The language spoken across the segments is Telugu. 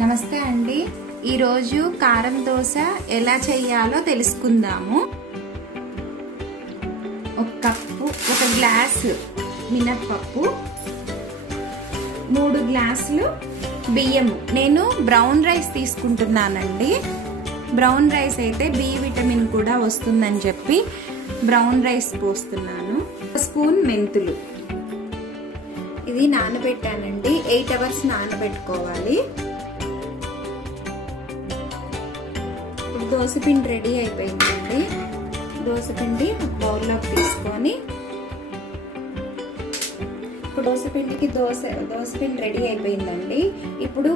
నమస్తే అండి. ఈరోజు కారం దోశ ఎలా చేయాలో తెలుసుకుందాము. ఒక గ్లాసు మినప్పప్పు, 3 గ్లాసులు బియ్యము. నేను బ్రౌన్ రైస్ తీసుకుంటున్నానండి. బ్రౌన్ రైస్ అయితే బి విటమిన్ కూడా వస్తుందని చెప్పి బ్రౌన్ రైస్ పోస్తున్నాను. 1 స్పూన్ మెంతులు. ఇది నానబెట్టానండి. 8 అవర్స్ నానబెట్టుకోవాలి. దోసపిండి రెడీ అయిపోయిందండి. దోసపిండి బౌల్లోకి తీసుకొని, ఇప్పుడు దోసపిండి రెడీ అయిపోయిందండి. ఇప్పుడు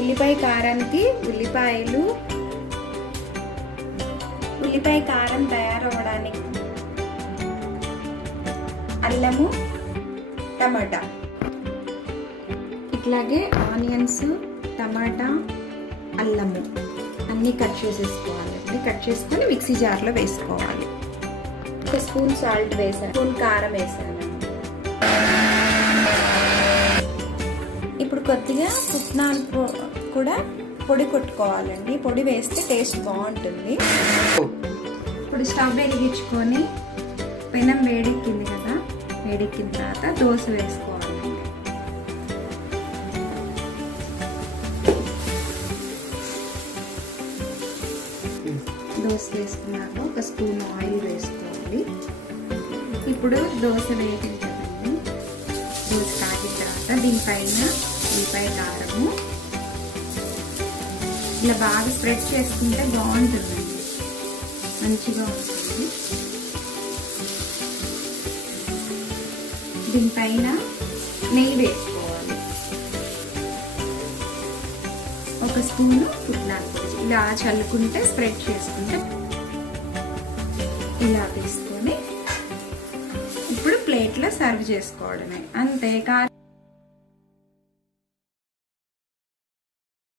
ఉల్లిపాయ కారానికి ఉల్లిపాయ కారం తయారవడానికి అల్లము, టమాటా, ఇట్లాగే ఆనియన్స్, టమాటా, అల్లము అన్నీ కట్ చేసేసుకోవాలండి. కట్ చేసుకొని మిక్సీ జార్లో వేసుకోవాలి. 1 స్పూన్ సాల్ట్ వేసాను, 1 స్పూన్ కారం వేసానండి. ఇప్పుడు కొద్దిగా పుట్నాలు కూడా పొడి కొట్టుకోవాలండి. పొడి వేస్తే టేస్ట్ బాగుంటుంది. ఇప్పుడు స్టవ్ వెలిగించుకొని పెనం వేడెక్కింది కదా, వేడెక్కిన తర్వాత దోశ వేసుకోవాలండి. దోశ వేసుకున్నాక 1 స్పూన్ ఆయిల్ వేసుకోవాలి. ఇప్పుడు దోశ వేయటం కదండి. దోశ కాగిన తర్వాత దీనిపైన ఉల్లిపాయ కారము ఇలా బాగా స్ప్రెడ్ చేసుకుంటే బాగుంటుందండి, మంచిగా ఉంటుంది. దీనిపైన నెయ్యి వేసుకోవాలి. 1 స్పూను పుట్నాల పొడి ఇలా చల్లుకుంటే, స్ప్రెడ్ చేసుకుంటే ఇలా తీసుకొని ఇప్పుడు ప్లేట్లో సర్వ్ చేసుకోవడమే, అంతే.